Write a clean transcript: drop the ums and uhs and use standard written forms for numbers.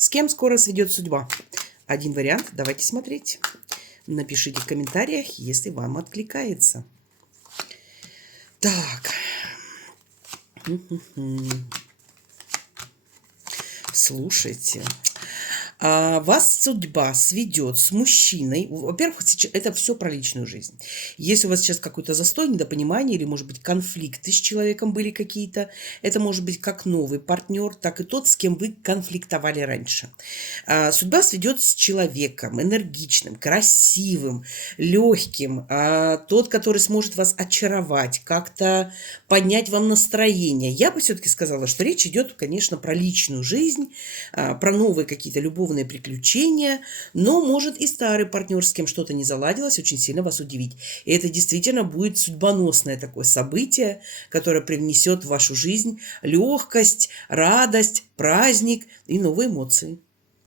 С кем скоро сведет судьба? Один вариант. Давайте смотреть. Напишите в комментариях, если вам откликается. Так. Слушайте. Вас судьба сведет с мужчиной. Во-первых, это все про личную жизнь. Если у вас сейчас какой-то застой, недопонимание или, может быть, конфликты с человеком были какие-то, это может быть как новый партнер, так и тот, с кем вы конфликтовали раньше. Судьба сведет с человеком энергичным, красивым, легким, тот, который сможет вас очаровать, как-то поднять вам настроение. Я бы все-таки сказала, что речь идет, конечно, про личную жизнь, про новые какие-то любовные приключения, но может и старый партнер, с кем что-то не заладилось, очень сильно вас удивить. И это действительно будет судьбоносное такое событие, которое привнесет в вашу жизнь легкость, радость, праздник и новые эмоции.